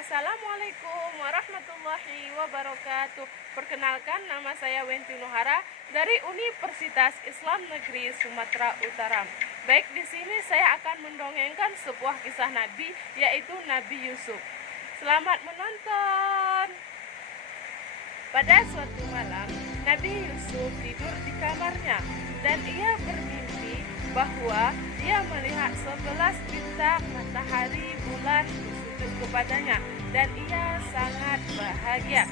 Assalamualaikum warahmatullahi wabarakatuh. Perkenalkan, nama saya Wenti Nuhara dari Universitas Islam Negeri Sumatera Utara. Baik, di sini saya akan mendongengkan sebuah kisah Nabi, yaitu Nabi Yusuf. Selamat menonton. Pada suatu malam, Nabi Yusuf tidur di kamarnya dan ia bermimpi bahwa ia melihat 11 bintang, matahari, bulan bersujud kepadanya dan ia sangat bahagia.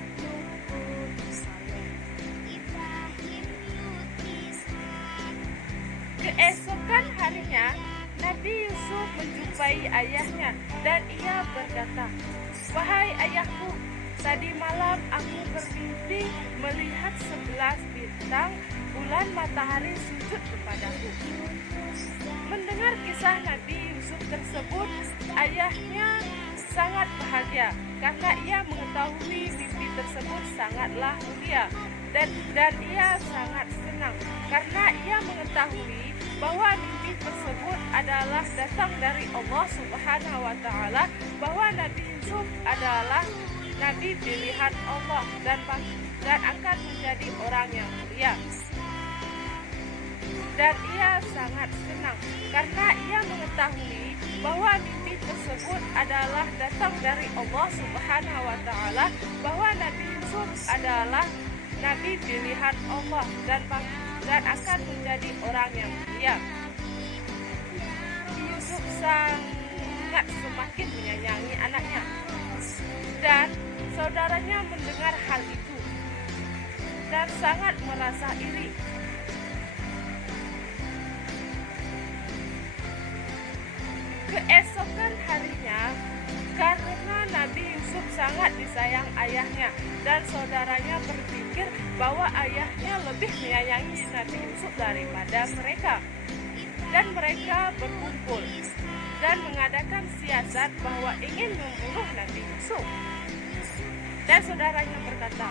Keesokan harinya, Nabi Yusuf menjumpai ayahnya dan ia berkata, "Wahai ayahku, tadi malam aku bermimpi melihat 11 bintang, bulan, matahari sujud kepadaku." Mendengar kisah Nabi Yusuf tersebut, ayahnya sangat bahagia karena ia mengetahui mimpi tersebut sangatlah mulia dan ia sangat senang karena ia mengetahui bahwa mimpi tersebut adalah datang dari Allah Subhanahu wa taala, bahwa Nabi Yusuf adalah nabi pilihan Allah dan akan menjadi orang yang mulia. Dan ia sangat senang karena ia mengetahui bahwa mimpi tersebut adalah datang dari Allah Subhanahu wa taala, bahwa Nabi Yusuf adalah nabi pilihan Allah dan akan menjadi orang yang mulia. Yusuf sangat semakin menyayangi anaknya dan saudaranya mendengar hal itu dan sangat merasa iri. Keesokan harinya, karena Nabi Yusuf sangat disayang ayahnya dan saudaranya berpikir bahwa ayahnya lebih menyayangi Nabi Yusuf daripada mereka, dan mereka berkumpul dan mengadakan siasat bahwa ingin membunuh Nabi Yusuf. Dan saudaranya berkata,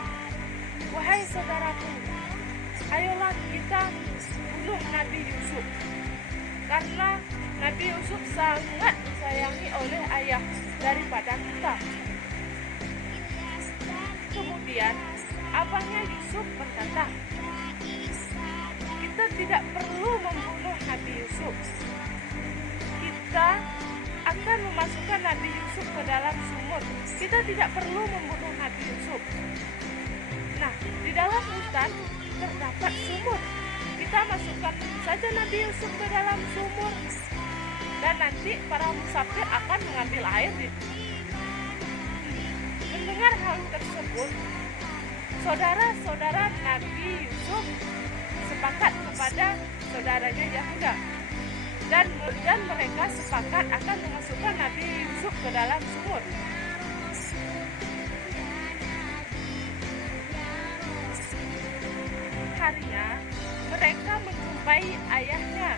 "Wahai saudaraku, ayolah kita bunuh Nabi Yusuf, karena Nabi Yusuf sangat disayangi oleh ayah daripada kita." Kemudian abangnya Yusuf berkata, "Kita tidak perlu membunuh Nabi Yusuf. Kita akan memasukkan Nabi Yusuf ke dalam sumur. Kita tidak perlu membunuh Nabi Yusuf. Nah, di dalam hutan terdapat sumur. Kita masukkan saja Nabi Yusuf ke dalam sumur dan nanti para musafir akan mengambil air." Mendengar hal tersebut, saudara-saudara Nabi Yusuf sepakat kepada saudaranya Yahuda dan mereka sepakat akan memasukkan Nabi Yusuf ke dalam sumur. Harinya mereka menjumpai ayahnya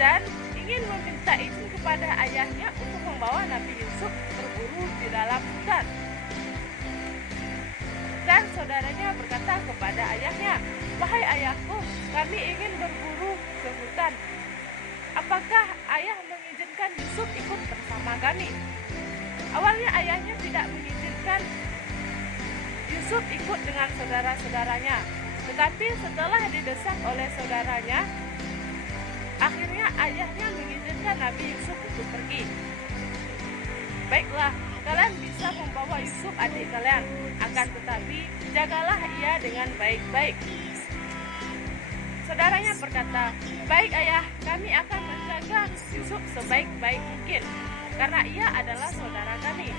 dan ingin meminta izin kepada ayahnya untuk membawa Nabi Yusuf berburu di dalam hutan. Dan saudaranya berkata kepada ayahnya, "Wahai ayahku, kami ingin berburu ke hutan. Apakah ayah mengizinkan Yusuf ikut bersama kami?" Awalnya ayahnya tidak mengizinkan Yusuf ikut dengan saudara-saudaranya, tetapi setelah didesak oleh saudaranya, akhirnya ayahnya mengizinkan Nabi Yusuf untuk pergi. "Baiklah, kalian bisa membawa Yusuf adik kalian, akan tetapi jagalah ia dengan baik-baik." Saudaranya berkata, "Baik ayah, kami akan menjaga Yusuf sebaik-baik mungkin, karena ia adalah saudara kami."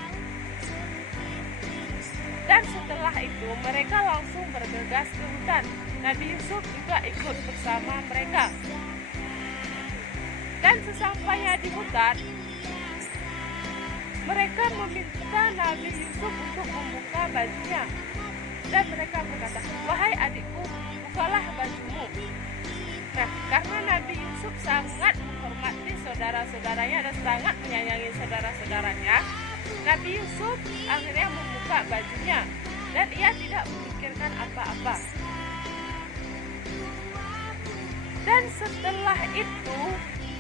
Dan setelah itu mereka langsung bergegas ke hutan. Nabi Yusuf juga ikut bersama mereka. Dan sesampainya di hutan, mereka meminta Nabi Yusuf untuk membuka bajunya. Dan mereka berkata, "Wahai adikku, bukalah bajumu." Nah, karena Nabi Yusuf sangat menghormati saudara-saudaranya dan sangat menyayangi saudara-saudaranya, Nabi Yusuf akhirnya membuka bajunya dan ia tidak memikirkan apa-apa. Dan setelah itu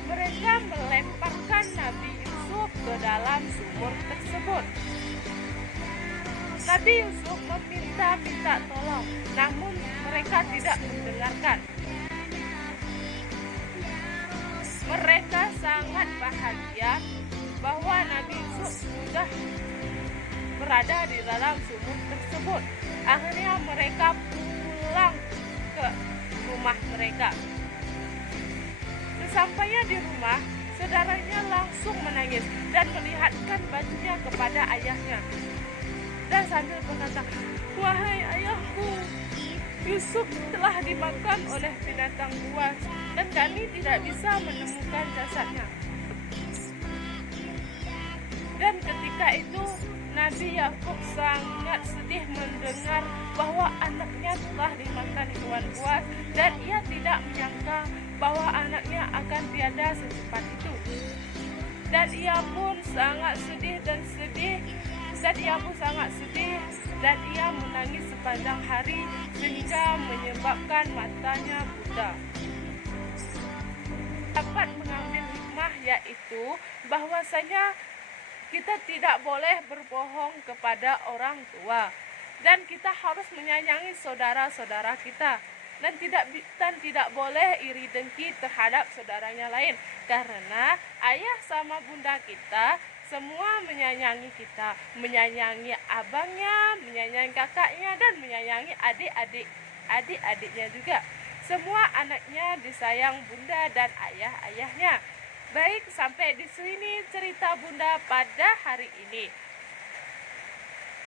mereka melemparkan Nabi Yusuf masuk ke dalam sumur tersebut. Nabi Yusuf meminta tolong, namun mereka tidak mendengarkan. Mereka sangat bahagia bahwa Nabi Yusuf sudah berada di dalam sumur tersebut. Akhirnya mereka pulang ke rumah mereka. Sesampainya di rumah, saudaranya langsung menangis dan melihatkan bajunya kepada ayahnya. Dan sambil berkata, "Wahai ayahku, Yusuf telah dimakan oleh binatang buas dan kami tidak bisa menemukan jasadnya." Dan ketika itu Nabi Yakub sangat sedih mendengar bahwa anaknya telah dimakan hewan buas dan ia tidak menyangka bahwa anaknya akan tiada secepat itu. Dan ia pun sangat sedih dan ia menangis sepanjang hari sehingga menyebabkan matanya buta. Dapat mengambil hikmah yaitu bahwasanya kita tidak boleh berbohong kepada orang tua dan kita harus menyayangi saudara-saudara kita dan tidak boleh iri dengki terhadap saudaranya lain, karena ayah sama bunda kita semua menyayangi kita, menyayangi abangnya, menyayangi kakaknya, dan menyayangi adik-adiknya juga. Semua anaknya disayang bunda dan ayahnya. Baik, sampai di sini cerita bunda pada hari ini.